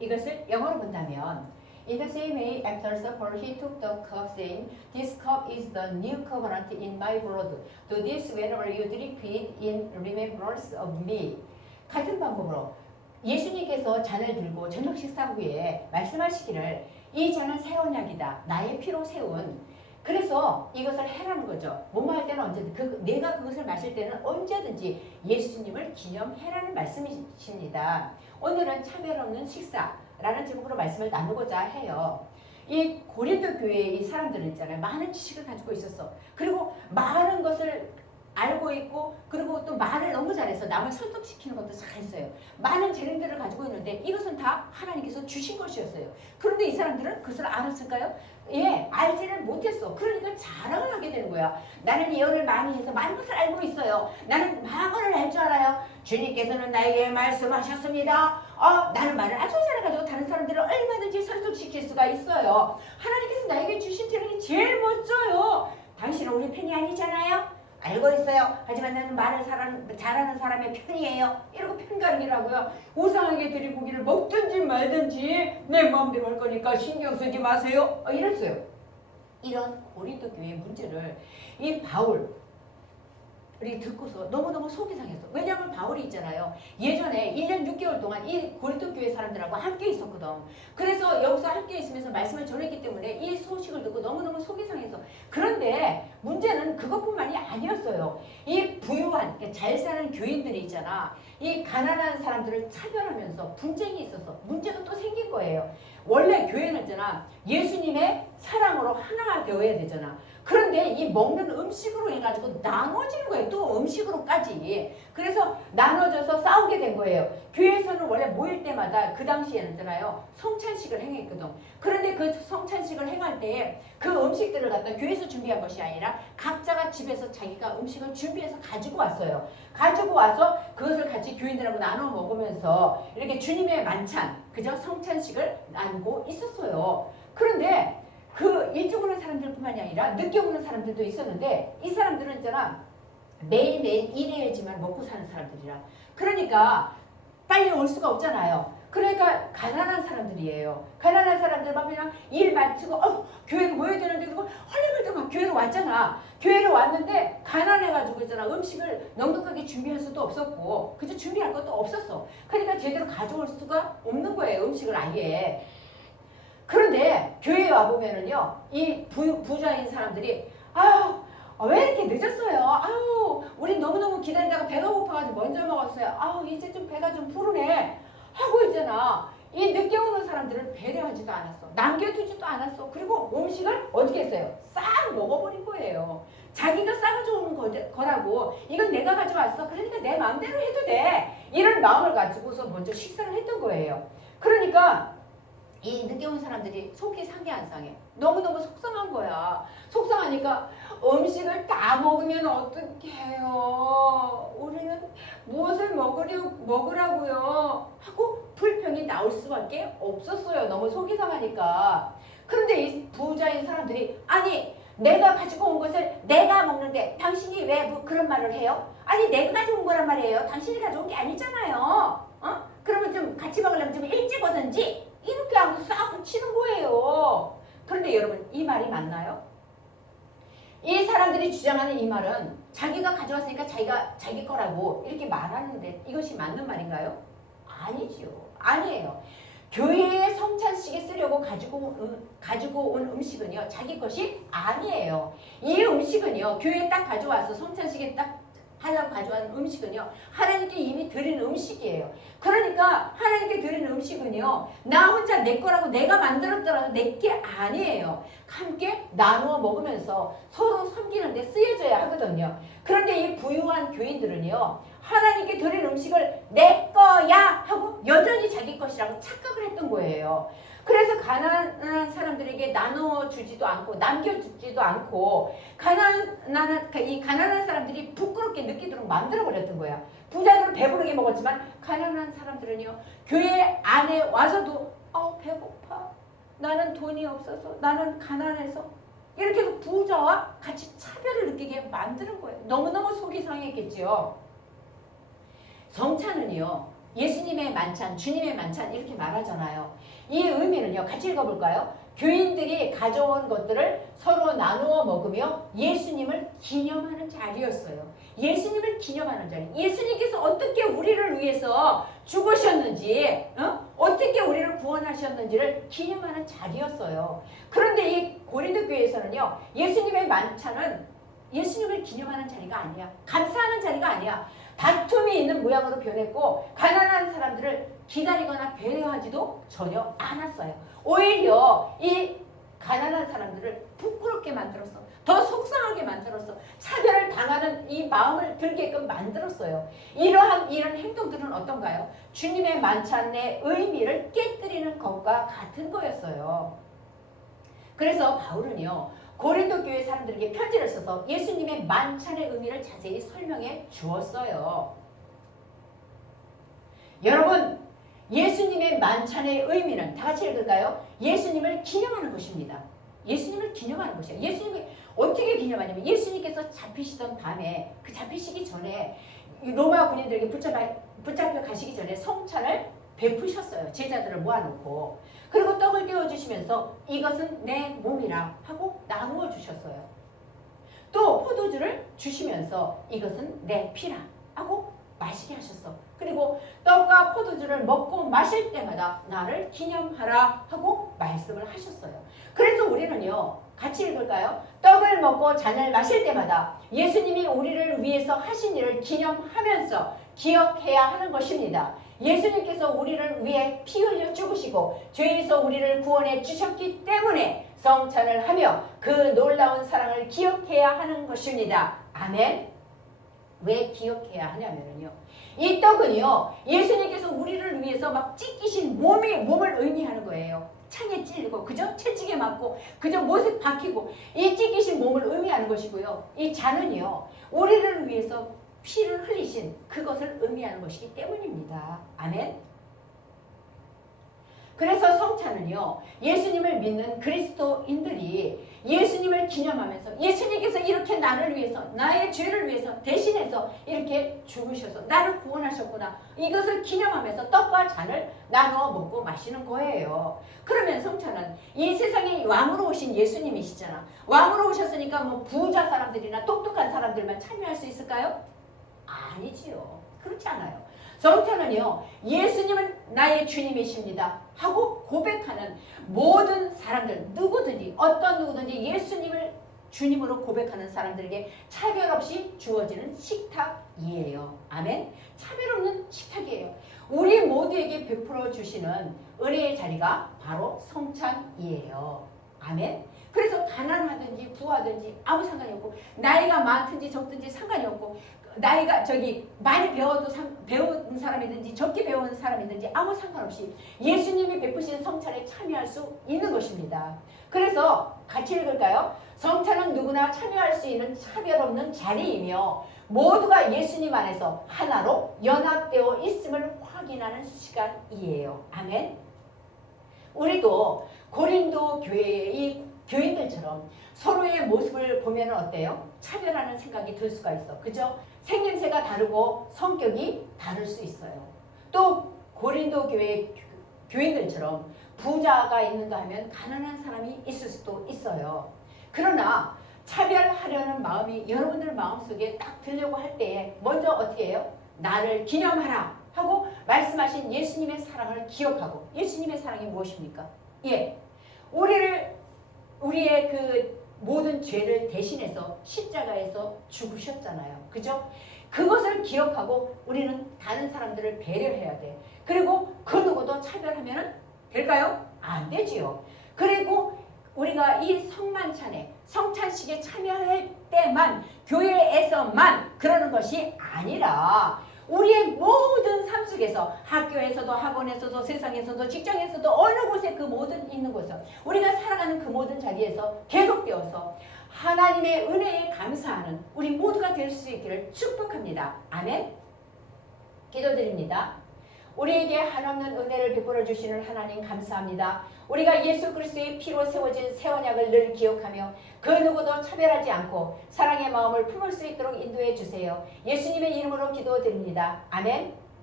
이것을 영어로 본다면 In the same way, after supper, he took the cup, saying, This cup is the new covenant in my blood. Do this whenever you drink it in remembrance of me. 같은 방법으로 예수님께서 잔을 들고 저녁 식사 후에 말씀하시기를 이 잔은 새 언약이다. 나의 피로 세운. 그래서 이것을 해라는 거죠. 뭐뭐 할 때는 언제든 내가 그것을 마실 때는 언제든지 예수님을 기념해라는 말씀이십니다. 오늘은 차별 없는 식사라는 제목으로 말씀을 나누고자 해요. 이 고린도 교회의 이 사람들은 있잖아요. 많은 지식을 가지고 있었어. 그리고 많은 것을 알고 있고 그리고 또 말을 너무 잘해서 남을 설득시키는 것도 잘했어요. 많은 재능들을 가지고 있는데 이것은 다 하나님께서 주신 것이었어요. 그런데 이 사람들은 그것을 알았을까요? 예, 알지를 못했어. 그러니까 자랑을 하게 되는 거야. 나는 예언을 많이 해서 많은 것을 알고 있어요. 나는 망언을 할 줄 알아요. 주님께서는 나에게 말씀하셨습니다. 나는 말을 아주 잘해가지고 다른 사람들을 얼마든지 설득시킬 수가 있어요. 하나님께서 나에게 주신 재능이 제일 멋져요. 당신은 우리 편이 아니잖아요. 알고 있어요. 하지만 나는 말을 잘하는 사람의 편이에요. 이러고 편가르기를 하고요. 우상에게 드린 고기를 먹든지 말든지 내 마음대로 할 거니까 신경 쓰지 마세요. 이랬어요. 이런 고린도 교회의 문제를 이 바울이 듣고서 너무너무 속이 상했어. 왜냐하면 바울이 있잖아요. 예전에 1년 6개월 동안 이 고린도 교회 사람들하고 함께 있었거든. 그래서 여기서 함께 있으면서 말씀을 전했기 때문에 이 소식을 듣고 너무너무 속이 상해서. 그런데 문제는 그것뿐만이 아니었어요. 이 부유한 잘 사는 교인들이 있잖아. 이 가난한 사람들을 차별하면서 분쟁이 있어서 문제가 또 생긴 거예요. 원래 교회는 있잖아. 예수님의 사랑으로 하나가 되어야 되잖아. 그런데 이 먹는 음식으로 해가지고 나눠지는 거예요. 또 음식으로까지. 그래서 나눠져서 싸우게 된 거예요. 교회에서는 원래 모일 때마다 그 당시에는 있잖아요. 성찬식을 행했거든. 그런데 그 성찬식을 행할 때 그 음식들을 갖다 교회에서 준비한 것이 아니라 각자가 집에서 자기가 음식을 준비해서 가지고 왔어요. 가지고 와서 그것을 같이 교인들하고 나눠 먹으면서 이렇게 주님의 만찬, 그저 성찬식을 나누고 있었어요. 그런데 그 일찍 오는 사람들뿐만이 아니라 늦게 오는 사람들도 있었는데 이 사람들은 있잖아 매일매일 일해야지만 먹고 사는 사람들이라 그러니까 빨리 올 수가 없잖아요. 그러니까 가난한 사람들이에요. 가난한 사람들 막 그냥 일 마치고 교회로 모여야 되는데 그리고 헐레벌떡 막 교회로 왔잖아. 교회로 왔는데 가난해가지고 있잖아. 음식을 넉넉하게 준비할 수도 없었고 그저 준비할 것도 없었어. 그러니까 제대로 가져올 수가 없는 거예요. 음식을 아예. 그런데 교회에 와보면은요, 이 부자인 사람들이, 왜 이렇게 늦었어요? 우리 너무너무 기다리다가 배가 고파가지고 먼저 먹었어요. 이제 좀 배가 좀 부르네. 하고 있잖아. 이 늦게 오는 사람들을 배려하지도 않았어. 남겨두지도 않았어. 그리고 음식을 어떻게 했어요? 싹 먹어버린 거예요. 자기가 싸가지고 오는 거라고. 이건 내가 가져왔어. 그러니까 내 마음대로 해도 돼. 이런 마음을 가지고서 먼저 식사를 했던 거예요. 그러니까, 이 늦게 온 사람들이 속이 상해 안 상해? 너무너무 속상한 거야. 속상하니까 음식을 다 먹으면 어떡해요. 우리는 무엇을 먹으라고요. 하고 불평이 나올 수밖에 없었어요. 너무 속이 상하니까. 그런데 이 부자인 사람들이 아니 내가 가지고 온 것을 내가 먹는데 당신이 왜 그런 말을 해요? 아니 내가 가지고 온 거란 말이에요. 당신이 가져온 게 아니잖아요. 그러면 좀 같이 먹으려면 좀 일찍 오든지 이렇게 하고 싹 붙이는 거예요. 그런데 여러분 이 말이 맞나요? 이 사람들이 주장하는 이 말은 자기가 가져왔으니까 자기 거라고 이렇게 말하는데 이것이 맞는 말인가요? 아니지요. 아니에요. 교회의 성찬식에 쓰려고 가지고 온 음식은요. 자기 것이 아니에요. 이 음식은요. 교회에 딱 가져와서 성찬식에 딱 하려고 가져온 음식은요. 하나님께 이미 드린 음식이에요. 그러니까 하나님께 드린 음식은요. 나 혼자 내 거라고 내가 만들었더라도 내 게 아니에요. 함께 나누어 먹으면서 서로 섬기는 데 쓰여져야 하거든요. 그런데 이 부유한 교인들은요. 하나님께 드린 음식을 내 거야 하고 여전히 자기 것이라고 착각을 했던 거예요. 그래서 가난한 사람들에게 나누어 주지도 않고 남겨주지도 않고 이 가난한 사람들이 부끄럽게 느끼도록 만들어버렸던 거야. 부자들은 배부르게 먹었지만 가난한 사람들은요. 교회 안에 와서도 배고파. 나는 돈이 없어서 나는 가난해서 이렇게 해서 부자와 같이 차별을 느끼게 만드는 거예요. 너무너무 속이 상했겠지요. 성찬은요. 예수님의 만찬, 주님의 만찬 이렇게 말하잖아요. 이 의미는요. 같이 읽어볼까요? 교인들이 가져온 것들을 서로 나누어 먹으며 예수님을 기념하는 자리였어요. 예수님을 기념하는 자리. 예수님께서 어떻게 우리를 위해서 죽으셨는지, 어떻게 우리를 구원하셨는지를 기념하는 자리였어요. 그런데 이 고린도 교회에서는요. 예수님의 만찬은 예수님을 기념하는 자리가 아니야. 감사하는 자리가 아니야. 다툼이 있는 모양으로 변했고 가난한 사람들을 기다리거나 배려하지도 전혀 않았어요. 오히려 이 가난한 사람들을 부끄럽게 만들었어. 더 속상하게 만들었어. 차별을 당하는 이 마음을 들게끔 만들었어요. 이런 행동들은 어떤가요? 주님의 만찬의 의미를 깨뜨리는 것과 같은 거였어요. 그래서 바울은요. 고린도 교회 사람들에게 편지를 써서 예수님의 만찬의 의미를 자세히 설명해 주었어요. 여러분, 예수님의 만찬의 의미는 다 같이 읽을까요? 예수님을 기념하는 것입니다. 예수님을 기념하는 것이에요. 예수님을 어떻게 기념하냐면 예수님께서 잡히시던 밤에 그 잡히시기 전에 로마 군인들에게 붙잡혀 가시기 전에 성찬을 베푸셨어요. 제자들을 모아놓고. 그리고 떡을 떼어주시면서 이것은 내 몸이라 하고 나누어 주셨어요. 또 포도주를 주시면서 이것은 내 피라 하고 마시게 하셨어. 그리고 떡과 포도주를 먹고 마실 때마다 나를 기념하라 하고 말씀을 하셨어요. 그래서 우리는요. 같이 읽을까요? 떡을 먹고 잔을 마실 때마다 예수님이 우리를 위해서 하신 일을 기념하면서 기억해야 하는 것입니다. 예수님께서 우리를 위해 피 흘려 죽으시고 죄에서 우리를 구원해 주셨기 때문에 성찬을 하며 그 놀라운 사랑을 기억해야 하는 것입니다. 아멘. 왜 기억해야 하냐면요. 이 떡은요. 예수님께서 우리를 위해서 막 찢기신 몸을 의미하는 거예요. 창에 찔리고 그저 채찍에 맞고 그저 못에 박히고 이 찢기신 몸을 의미하는 것이고요. 이 잔은요. 우리를 위해서 피를 흘리신 그것을 의미하는 것이기 때문입니다. 아멘. 그래서 성찬은요. 예수님을 믿는 그리스도인들이 예수님을 기념하면서 예수님께서 이렇게 나를 위해서 나의 죄를 위해서 대신해서 이렇게 죽으셔서 나를 구원하셨구나. 이것을 기념하면서 떡과 잔을 나누어 먹고 마시는 거예요. 그러면 성찬은 이 세상에 왕으로 오신 예수님이시잖아. 왕으로 오셨으니까 뭐 부자 사람들이나 똑똑한 사람들만 참여할 수 있을까요? 아니지요. 그렇지 않아요. 성찬은요. 예수님은 나의 주님이십니다 하고 고백하는 모든 사람들 누구든지 어떤 누구든지 예수님을 주님으로 고백하는 사람들에게 차별 없이 주어지는 식탁이에요. 아멘. 차별 없는 식탁이에요. 우리 모두에게 베풀어 주시는 은혜의 자리가 바로 성찬이에요. 아멘. 그래서 가난하든지 부하든지 아무 상관이 없고 나이가 많든지 적든지 상관이 없고 나이가 많이 배운 사람이든지 적게 배운 사람이든지 아무 상관없이 예수님이 베푸신 성찬에 참여할 수 있는 것입니다. 그래서 같이 읽을까요? 성찬은 누구나 참여할 수 있는 차별 없는 자리이며 모두가 예수님 안에서 하나로 연합되어 있음을 확인하는 시간이에요. 아멘. 우리도 고린도 교회의 교인들처럼 서로의 모습을 보면 어때요? 차별하는 생각이 들 수가 있어. 그죠? 생김새가 다르고 성격이 다를 수 있어요. 또 고린도 교회 교인들처럼 부자가 있는가 하면 가난한 사람이 있을 수도 있어요. 그러나 차별하려는 마음이 여러분들 마음속에 딱 들려고 할 때에 먼저 어떻게 해요? 나를 기념하라 하고 말씀하신 예수님의 사랑을 기억하고 예수님의 사랑이 무엇입니까? 우리의 그 모든 죄를 대신해서 십자가에서 죽으셨잖아요. 그죠? 그것을 기억하고 우리는 다른 사람들을 배려해야 돼. 그리고 그 누구도 차별하면 될까요? 안 되지요. 그리고 우리가 이 성만찬에 성찬식에 참여할 때만 교회에서만 그러는 것이 아니라 우리의 모든 삶 속에서 학교에서도 학원에서도 세상에서도 직장에서도 어느 곳에 그 모든 있는 곳에서 우리가 살아가는 그 모든 자리에서 계속되어서 하나님의 은혜에 감사하는 우리 모두가 될 수 있기를 축복합니다. 아멘. 기도드립니다. 우리에게 한없는 은혜를 베풀어 주시는 하나님 감사합니다. 우리가 예수 그리스도의 피로 세워진 새 언약을 늘 기억하며 그 누구도 차별하지 않고 사랑의 마음을 품을 수 있도록 인도해 주세요. 예수님의 이름으로 기도드립니다. 아멘.